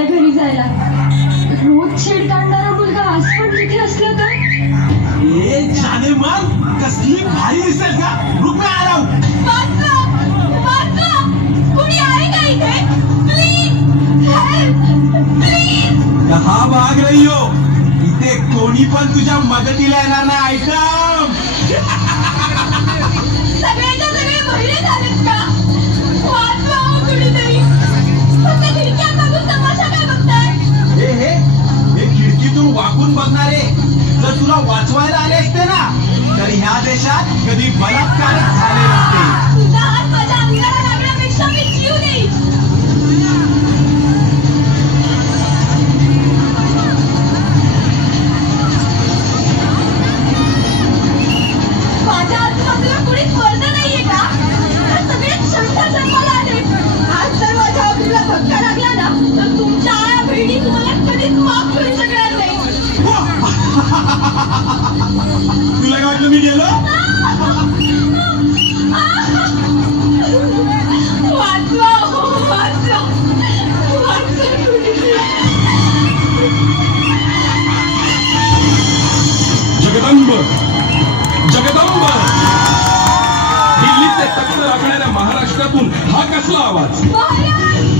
झालाय घरी जायला. रोज छेड काढणारा मुलगा आज पण तिथे असला तर? ए जाने मन कसली भारी दिसेल का रुपये! कुणी आहे का इथे? कहा भाग रही हो. इथे कोणी पण तुझ्या मदतीला येणार नाही ऐकम खिडकीतून बघणारे. जर तुला वाचवायला आले असते ना तर ह्या देशात कधी बलात्कार मी गेलो? जगदंब. जगदंब. दिल्लीचे तख्त राखणाऱ्या महाराष्ट्रातून हा कसला आवाज?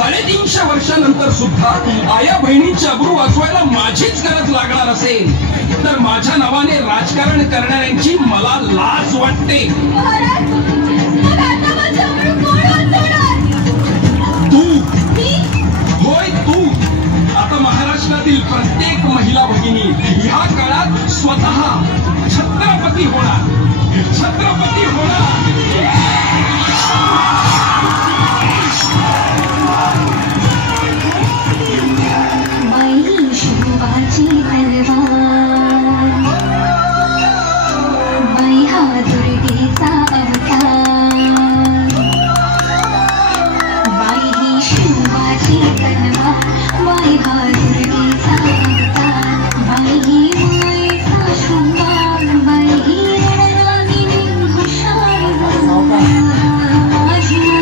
साडेतीनशे वर्षानंतर सुद्धा आया बहिणींची अब्रू वाचवायला माझीच गरज लागणार असेल. तर माझ्या नावाने राजकारण करणाऱ्यांची मला लाज वाटते. Beautiful.